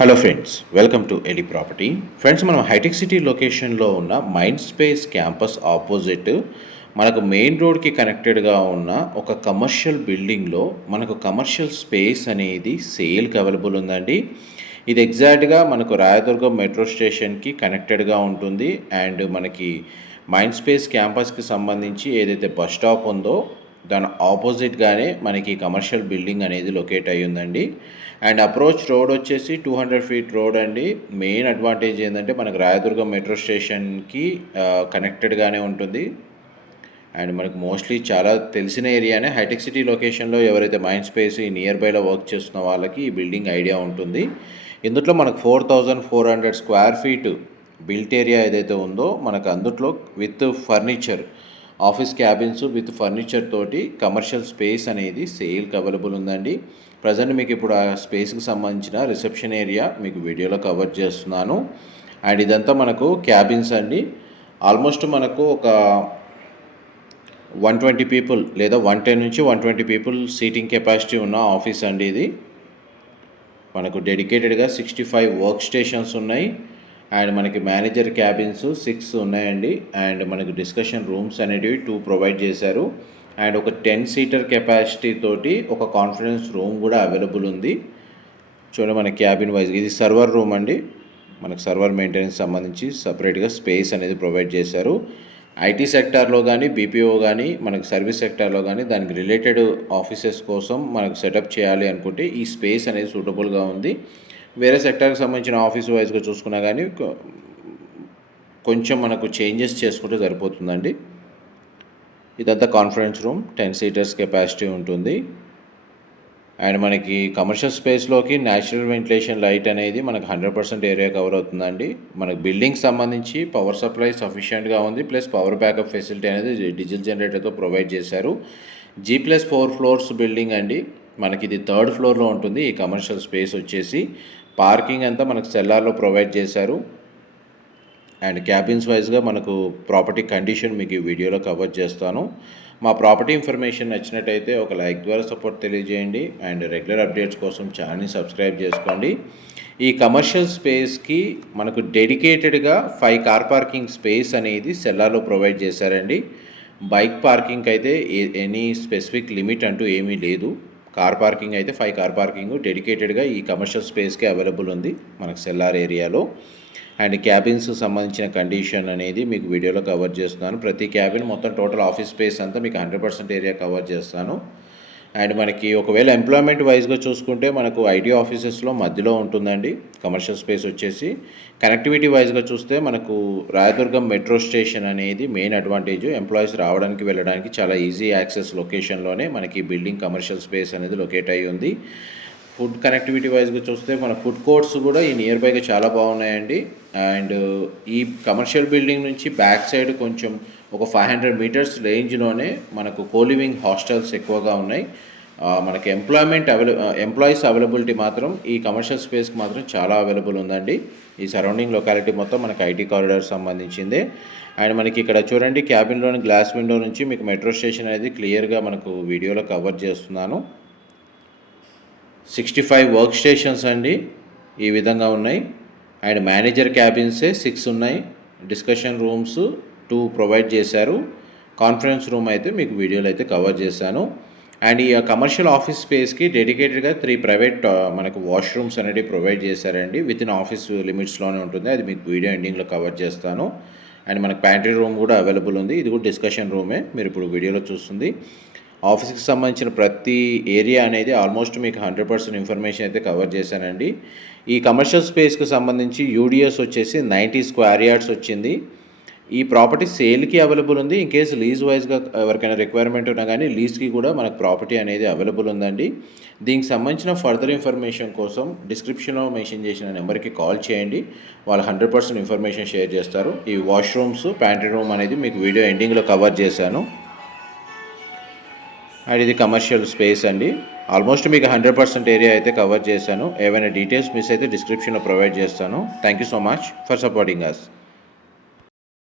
Hello friends welcome to ఎలి property friends మనం hitech city లొకేషన్లో ఉన్న మైండ్ స్పేస్ క్యాంపస్ ఆపోజిట్ మనకు మెయిన్ రోడ్కి కనెక్టెడ్గా ఉన్న ఒక కమర్షియల్ బిల్డింగ్లో మనకు కమర్షియల్ స్పేస్ అనేది సేల్కి అవైలబుల్ ఉందండి. ఇది ఎగ్జాక్ట్గా మనకు రాయదుర్గం మెట్రో స్టేషన్కి కనెక్టెడ్గా ఉంటుంది. అండ్ మనకి మైండ్ స్పేస్ క్యాంపస్కి సంబంధించి ఏదైతే బస్ స్టాప్ ఉందో దాని ఆపోజిట్గానే మనకి కమర్షియల్ బిల్డింగ్ అనేది లొకేట్ అయ్యిందండి. అండ్ అప్రోచ్ రోడ్ వచ్చేసి టూ హండ్రెడ్ ఫీట్ రోడ్ అండి. మెయిన్ అడ్వాంటేజ్ ఏంటంటే మనకు రాయదుర్గం మెట్రో స్టేషన్కి కనెక్టెడ్గానే ఉంటుంది. అండ్ మనకు మోస్ట్లీ చాలా తెలిసిన ఏరియానే హైటెక్ సిటీ లొకేషన్లో ఎవరైతే మైండ్ స్పేస్ ఈ నియర్ బైలో వర్క్ చేస్తున్న వాళ్ళకి ఈ బిల్డింగ్ ఐడియా ఉంటుంది. ఇందులో మనకు four thousand four hundred square feet built area ఏదైతే ఉందో మనకు అందుట్లో with furniture office cabins with furniture తోటి కమర్షియల్ స్పేస్ అనేది సేల్కి అవైలబుల్ ఉందండి. ప్రజెంట్ మీకు ఇప్పుడు ఆ స్పేస్కి సంబంధించిన రిసెప్షన్ ఏరియా మీకు వీడియోలో కవర్ చేస్తున్నాను. అండ్ ఇదంతా మనకు క్యాబిన్స్ అండి. ఆల్మోస్ట్ మనకు ఒక వన్ ట్వంటీ పీపుల్ లేదా వన్ టెన్ నుంచి one twenty people seating capacity ఉన్న ఆఫీస్ అండి ఇది. మనకు డెడికేటెడ్గా సిక్స్టీ ఫైవ్ వర్క్ స్టేషన్స్ ఉన్నాయి. అండ్ మనకి మేనేజర్ క్యాబిన్స్ సిక్స్ ఉన్నాయండి. అండ్ మనకి డిస్కషన్ రూమ్స్ అనేటివి టూ ప్రొవైడ్ చేశారు. అండ్ ఒక టెన్ సీటర్ కెపాసిటీ తోటి ఒక కాన్ఫరెన్స్ రూమ్ కూడా అవైలబుల్ ఉంది. చూడండి మన క్యాబిన్ వైజ్ ఇది సర్వర్ రూమ్ అండి. మనకు సర్వర్ మెయింటెనెన్స్ సంబంధించి సపరేట్గా స్పేస్ అనేది ప్రొవైడ్ చేశారు. ఐటీ సెక్టార్లో కానీ బీపీఓ కానీ మనకు సర్వీస్ సెక్టార్లో కానీ దానికి రిలేటెడ్ ఆఫీసెస్ కోసం మనకు సెటప్ చేయాలి అనుకుంటే ఈ స్పేస్ అనేది సూటబుల్గా ఉంది. వేరే సెక్టార్కి సంబంధించిన ఆఫీస్ వైజ్గా చూసుకున్నా కానీ కొంచెం మనకు చేంజెస్ చేసుకుంటే సరిపోతుందండి. ఇదంతా conference room ten seaters capacity ఉంటుంది. అండ్ మనకి కమర్షియల్ స్పేస్లోకి న్యాచురల్ వెంటిలేషన్ లైట్ అనేది మనకు హండ్రెడ్ పర్సెంట్ ఏరియా కవర్ అవుతుందండి. మనకు బిల్డింగ్ సంబంధించి పవర్ సప్లై సఫిషియెంట్గా ఉంది. ప్లస్ పవర్ బ్యాకప్ ఫెసిలిటీ అనేది డీజిల్ జనరేటర్తో ప్రొవైడ్ చేశారు. G plus four floors building అండి. మనకి ఇది థర్డ్ ఫ్లోర్లో ఉంటుంది. ఈ కమర్షియల్ స్పేస్ వచ్చేసి. పార్కింగ్ అంతా మనకు సెల్లార్లో ప్రొవైడ్ చేశారు. అండ్ క్యాబిన్స్ వైజ్గా మనకు ప్రాపర్టీ కండిషన్ మీకు ఈ వీడియోలో కవర్ చేస్తాను. మా ప్రాపర్టీ ఇన్ఫర్మేషన్ నచ్చినట్టయితే ఒక లైక్ ద్వారా సపోర్ట్ తెలియజేయండి. అండ్ రెగ్యులర్ అప్డేట్స్ కోసం ఛానల్ని సబ్స్క్రైబ్ చేసుకోండి. ఈ కమర్షియల్ స్పేస్కి మనకు డెడికేటెడ్గా ఫైవ్ కార్ పార్కింగ్ స్పేస్ అనేది సెల్లార్లో ప్రొవైడ్ చేశారండి. బైక్ పార్కింగ్ అయితే ఎనీ స్పెసిఫిక్ లిమిట్ అంటూ ఏమీ లేదు. కార్ పార్కింగ్ అయితే ఫైవ్ కార్ పార్కింగ్ డెడికేటెడ్గా ఈ కమర్షియల్ స్పేస్కి అవైలబుల్ ఉంది మనకు సెల్లార్ ఏరియాలో. అండ్ క్యాబిన్స్ సంబంధించిన కండిషన్ అనేది మీకు వీడియోలో కవర్ చేస్తున్నాను. ప్రతి క్యాబిన్ మొత్తం టోటల్ ఆఫీస్ స్పేస్ అంతా మీకు హండ్రెడ్ పర్సెంట్ ఏరియా కవర్ చేస్తాను. అండ్ మనకి ఒకవేళ ఎంప్లాయ్మెంట్ వైజ్గా చూసుకుంటే మనకు ఐటీ ఆఫీసెస్లో మధ్యలో ఉంటుందండి కమర్షియల్ స్పేస్ వచ్చేసి. కనెక్టివిటీ వైజ్గా చూస్తే మనకు రాయదుర్గం మెట్రో స్టేషన్ అనేది మెయిన్ అడ్వాంటేజ్ ఎంప్లాయీస్ రావడానికి వెళ్ళడానికి చాలా ఈజీ యాక్సెస్ లొకేషన్లోనే మనకి బిల్డింగ్ కమర్షియల్ స్పేస్ అనేది లొకేట్ అయ్యి ఉంది. ఫుడ్ కనెక్టివిటీ వైజ్గా చూస్తే మన ఫుడ్ కోర్ట్స్ కూడా ఈ నియర్ బైగా చాలా బాగున్నాయండి. అండ్ ఈ కమర్షియల్ బిల్డింగ్ నుంచి బ్యాక్ సైడ్ కొంచెం ఒక ఫైవ్ హండ్రెడ్ మీటర్స్ రేంజ్లోనే మనకు కోలివింగ్ హాస్టల్స్ ఎక్కువగా ఉన్నాయి. మనకి ఎంప్లాయ్మెంట్ అవైల ఎంప్లాయీస్ అవైలబిలిటీ మాత్రం ఈ కమర్షియల్ స్పేస్కి మాత్రం చాలా అవైలబుల్ ఉందండి. ఈ సరౌండింగ్ లొకాలిటీ మొత్తం మనకి ఐటీ కారిడార్ సంబంధించిందే. అండ్ మనకి ఇక్కడ చూడండి క్యాబిన్లోని గ్లాస్ విండో నుంచి మీకు మెట్రో స్టేషన్ అనేది క్లియర్గా మనకు వీడియోలో కవర్ చేస్తున్నాను. సిక్స్టీ ఫైవ్ వర్క్ స్టేషన్స్ అండి ఈ విధంగా ఉన్నాయి. అండ్ మేనేజర్ క్యాబిన్సే సిక్స్ ఉన్నాయి. డిస్కషన్ రూమ్స్ టూ ప్రొవైడ్ చేశారు. కాన్ఫరెన్స్ రూమ్ అయితే మీకు వీడియోలో అయితే కవర్ చేశాను. అండ్ ఈ కమర్షియల్ ఆఫీస్ స్పేస్కి డెడికేటెడ్గా త్రీ ప్రైవేట్ మనకు వాష్రూమ్స్ అనేవి ప్రొవైడ్ చేశారండి. విత్ ఇన్ ఆఫీస్ లిమిట్స్లోనే ఉంటుంది. అది మీకు వీడియో ఎండింగ్లో కవర్ చేస్తాను. అండ్ మనకు ప్యాంట్రీ రూమ్ కూడా అవైలబుల్ ఉంది. ఇది కూడా డిస్కషన్ రూమే. మీరు ఇప్పుడు వీడియోలో చూస్తుంది. ఆఫీస్కి సంబంధించిన ప్రతి ఏరియా అనేది ఆల్మోస్ట్ మీకు హండ్రెడ్ పర్సెంట్ ఇన్ఫర్మేషన్ అయితే కవర్ చేశానండి. ఈ కమర్షియల్ స్పేస్కి సంబంధించి యూడిఎస్ వచ్చేసి నైంటీ స్క్వేర్ యార్డ్స్ వచ్చింది. ఈ ప్రాపర్టీ సేల్కి అవైలబుల్ ఉంది. ఇన్ కేసు లీజ్ వైజ్గా ఎవరికైనా రిక్వైర్మెంట్ ఉన్నా కానీ లీజ్కి కూడా మనకు ప్రాపర్టీ అనేది అవైలబుల్ ఉందండి. దీనికి సంబంధించిన ఫర్దర్ ఇన్ఫర్మేషన్ కోసం డిస్క్రిప్షన్లో మెన్షన్ చేసిన నెంబర్కి కాల్ చేయండి. వాళ్ళు హండ్రెడ్ పర్సెంట్ ఇన్ఫర్మేషన్ షేర్ చేస్తారు. ఈ వాష్రూమ్స్ ప్యాంట్రీ రూమ్ అనేది మీకు వీడియో ఎండింగ్లో కవర్ చేశాను. అండ్ ఇది కమర్షియల్ స్పేస్ అండి. ఆల్మోస్ట్ మీకు హండ్రెడ్ పర్సెంట్ ఏరియా అయితే కవర్ చేశాను. ఏవైనా డీటెయిల్స్ మిస్ అయితే డిస్క్రిప్షన్లో ప్రొవైడ్ చేస్తాను. Thank you so much for supporting us